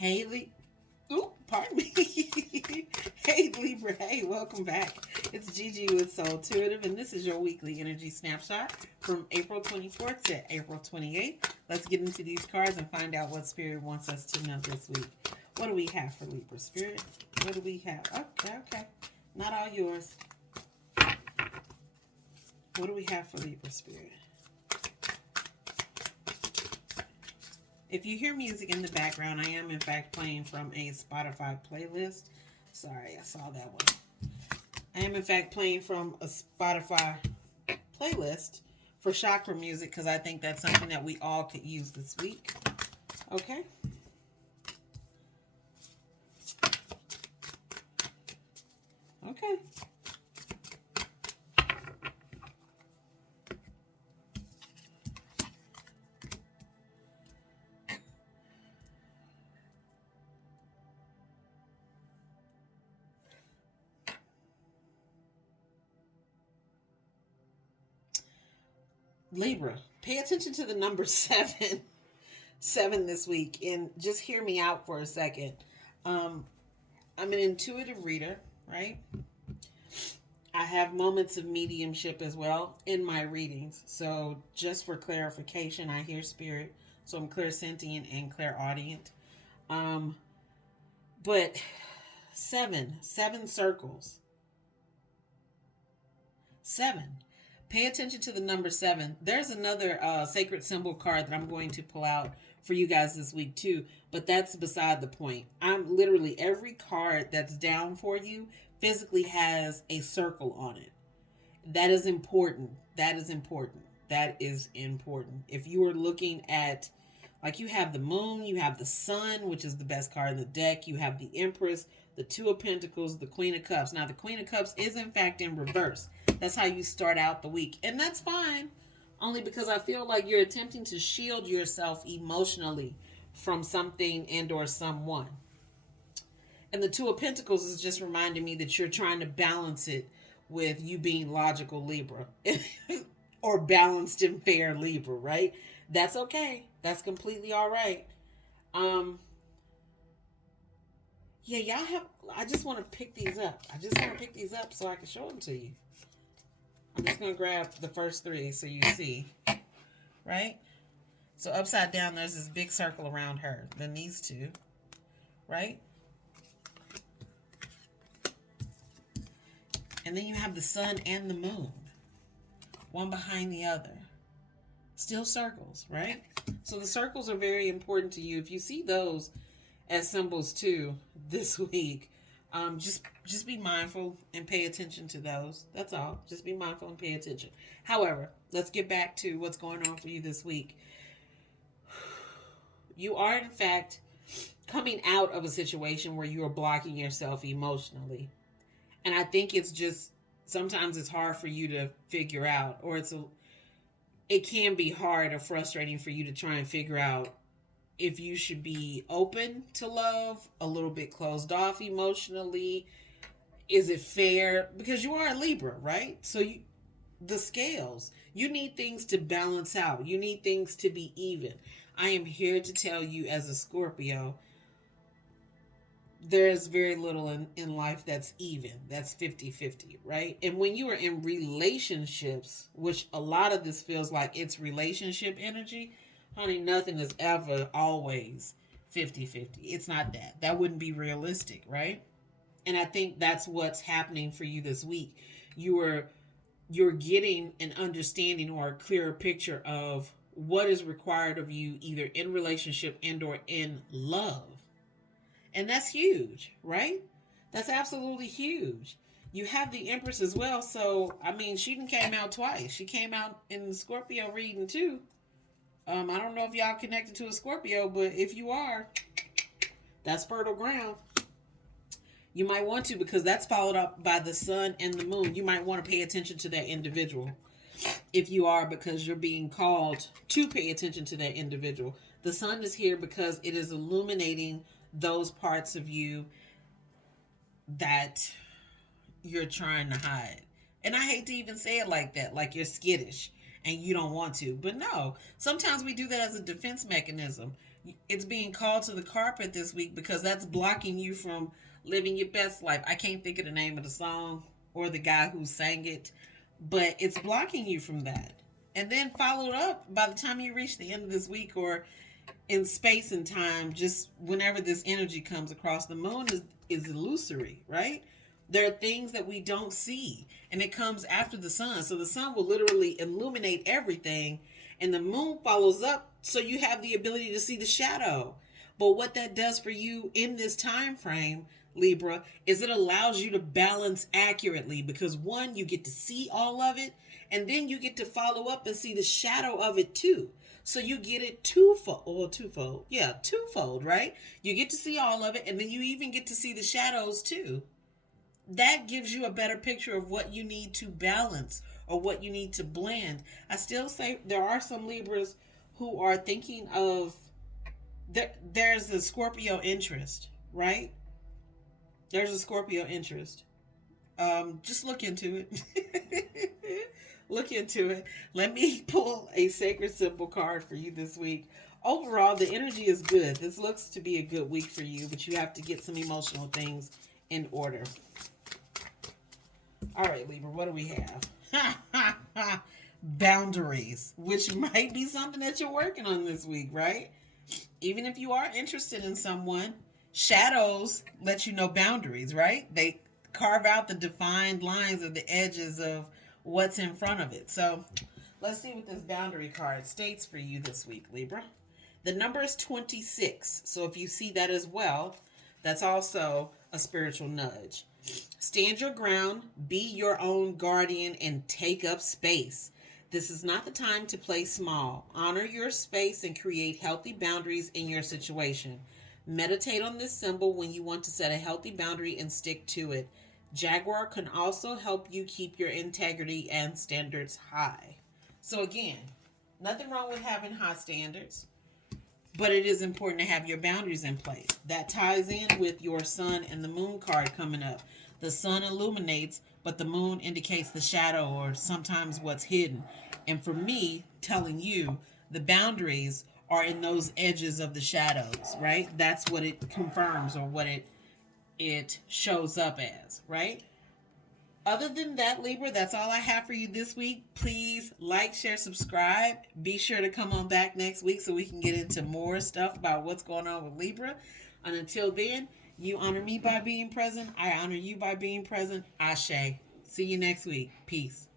Haley. Ooh, pardon me. Hey, Libra. Hey, welcome back. It's Gigi with Soul Intuitive, and this is your weekly energy snapshot from April 24th to April 28th. Let's get into these cards and find out what Spirit wants us to know this week. What do we have for Libra, Spirit? What do we have? Okay. Not all yours. What do we have for Libra, Spirit? If you hear music in the background, I am in fact playing from a Spotify playlist. Sorry, I saw that one. I am in fact playing from a Spotify playlist for chakra music because I think that's something that we all could use this week. Okay. Okay. Libra, pay attention to the number 7. 7 this week. And just hear me out for a second. I'm an intuitive reader, right? I have moments of mediumship as well in my readings. So just for clarification, I hear spirit. So I'm clairsentient and clairaudient. But 7 circles. 7. Pay attention to the number 7. There's another sacred symbol card that I'm going to pull out for you guys this week too, but that's beside the point. I'm literally, every card that's down for you physically has a circle on it. That is important. That is important. That is important. If you are looking at, like, you have the moon, you have the sun, which is the best card in the deck. You have the Empress, the Two of Pentacles, the Queen of Cups. Now, the Queen of Cups is in fact in reverse. That's how you start out the week. And that's fine. Only because I feel like you're attempting to shield yourself emotionally from something and or someone. And the Two of Pentacles is just reminding me that you're trying to balance it with you being logical Libra. Or balanced and fair Libra, right? That's okay. That's completely all right. Yeah, y'all have, I just want to pick these up. I just want to pick these up so I can show them to you. I'm just going to grab the first 3 so you see, right? So upside down, there's this big circle around her. Then these 2, right? And then you have the sun and the moon, one behind the other. Still circles, right? So the circles are very important to you. If you see those as symbols too this week, just be mindful and pay attention to those. That's all. Just be mindful and pay attention. However, let's get back to what's going on for you this week. You are, in fact, coming out of a situation where you are blocking yourself emotionally. And I think it's just, sometimes it's hard for you to figure out, or it can be hard or frustrating for you to try and figure out if you should be open to love, a little bit closed off emotionally. Is it fair? Because you are a Libra, right? So the scales, you need things to balance out. You need things to be even. I am here to tell you, as a Scorpio, there is very little in life that's even. That's 50-50, right? And when you are in relationships, which a lot of this feels like it's relationship energy, honey, nothing is ever always 50-50. It's not that. That wouldn't be realistic, right? And I think that's what's happening for you this week. You're getting an understanding or a clearer picture of what is required of you, either in relationship and or in love. And that's huge, right? That's absolutely huge. You have the Empress as well. So, I mean, she came out twice. She came out in the Scorpio reading too. I don't know if y'all connected to a Scorpio, but if you are, that's fertile ground. You might want to, because that's followed up by the sun and the moon. You might want to pay attention to that individual. If you are, because you're being called to pay attention to that individual. The sun is here because it is illuminating those parts of you that you're trying to hide. And I hate to even say it like that, like you're skittish and you don't want to. But no, sometimes we do that as a defense mechanism. It's being called to the carpet this week because that's blocking you from living your best life. I can't think of the name of the song or the guy who sang it, but it's blocking you from that. And then followed up by the time you reach the end of this week or in space and time, just whenever this energy comes across, the moon is illusory, right? There are things that we don't see, and it comes after the sun. So the sun will literally illuminate everything, and the moon follows up, so you have the ability to see the shadow. But what that does for you in this time frame, Libra, is it allows you to balance accurately because one, you get to see all of it, and then you get to follow up and see the shadow of it too. So you get it twofold, right? You get to see all of it, and then you even get to see the shadows too. That gives you a better picture of what you need to balance or what you need to blend. I still say there are some Libras who are thinking of there's a Scorpio interest, right? There's a Scorpio interest. Just look into it. Look into it. Let me pull a sacred symbol card for you this week. Overall, the energy is good. This looks to be a good week for you, but you have to get some emotional things in order. All right, Libra, what do we have? Boundaries, which might be something that you're working on this week, right? Even if you are interested in someone, shadows let you know boundaries, right? They carve out the defined lines of the edges of what's in front of it. So let's see what this boundary card states for you this week, Libra. The number is 26. So if you see that as well, that's also a spiritual nudge. Stand your ground, be your own guardian, and take up space. This is not the time to play small. Honor your space and create healthy boundaries in your situation. Meditate on this symbol when you want to set a healthy boundary and stick to it. Jaguar can also help you keep your integrity and standards high. So again, nothing wrong with having high standards, but it is important to have your boundaries in place. That ties in with your sun and the moon card coming up. The sun illuminates, but the moon indicates the shadow or sometimes what's hidden. And for me, telling you, the boundaries are in those edges of the shadows, right? That's what it confirms or what it shows up as, right? Other than that, Libra, that's all I have for you this week. Please like, share, subscribe. Be sure to come on back next week so we can get into more stuff about what's going on with Libra. And until then, you honor me by being present. I honor you by being present. Ashe. See you next week. Peace.